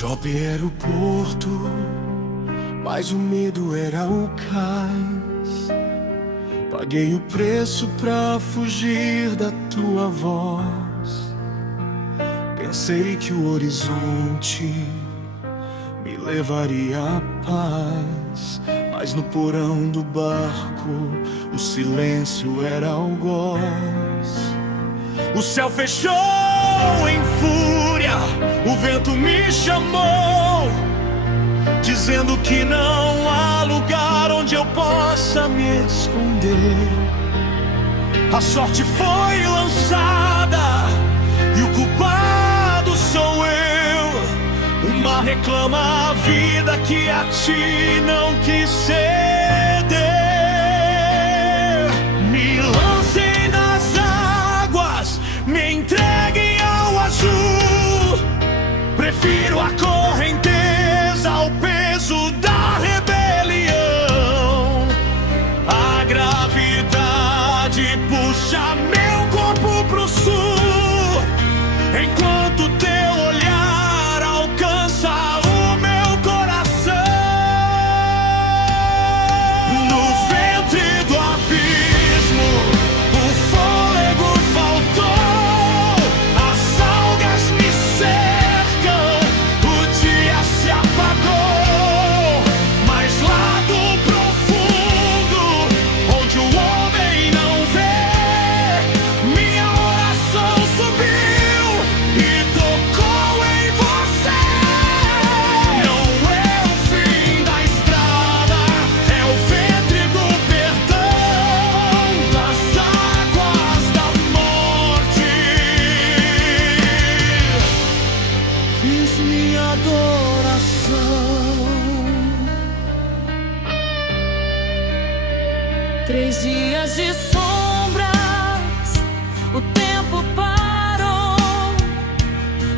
Jope era o porto, mas o medo era o cais. Paguei o preço pra fugir da tua voz. Pensei que o horizonte me levaria à paz, mas no porão do barco o silêncio era algoz. O céu fechou em fúria, o vento me chamou, dizendo que não há lugar onde eu possa me esconder. A sorte foi lançada e o culpado sou eu. O mar reclama a vida que a ti não quis ceder. Me lancei nas águas, me entreguem ao azul. Prefiro a correnteza ao peso da rebelião. A gravidade puxa meu corpo pro sul, enquanto teu olhar alcança o meu coração. No ventre do abismo o fôlego faltou, as algas me cercam, o dia se apagou. Mas lá do profundo, onde o homem não vê, minha oração subiu e tocou em você. Não é o fim da estrada, é o ventre do perdão, das águas da morte. Fiz minha adoração. 3 dias de sombras, o tempo parou.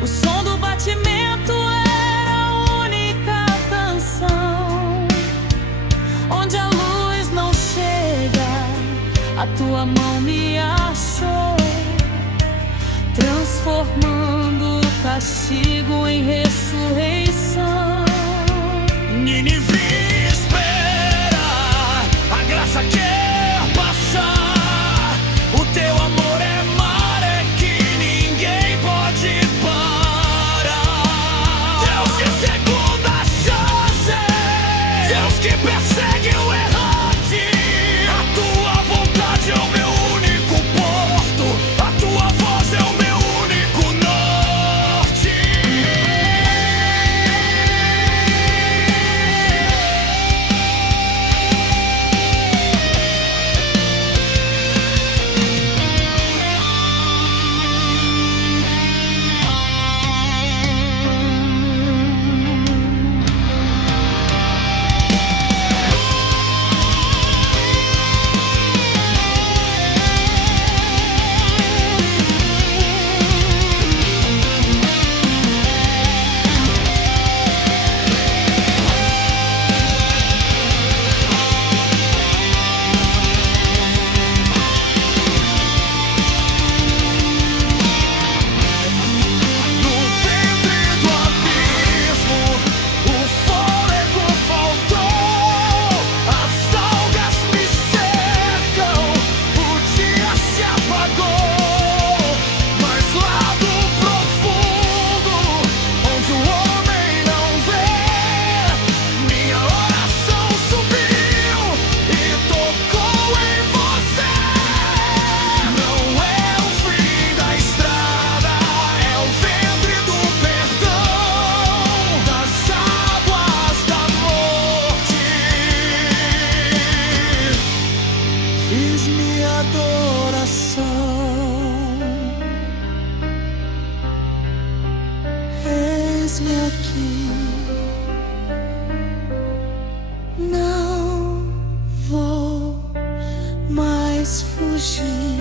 O som do batimento era a única canção. Onde a luz não chega, a tua mão me achou, transformando o castigo em ressurreição. Nínive espera, a graça quer passar. O teu amor é mar, é que ninguém pode parar. Deus de segunda chance, Deus que persegue o errante. A tua vontade é o meu único porto, a tua voz é o meu único norte. No ventre do abismo o fôlego faltou, as algas me cercam, o dia se apagou. Mas lá do profundo, onde o homem não vê, minha oração subiu e tocou em você. Não é o fim da estrada, é o ventre do perdão, das águas da morte. Fiz minha adoração. Eis-me aqui, não vou mais fugir.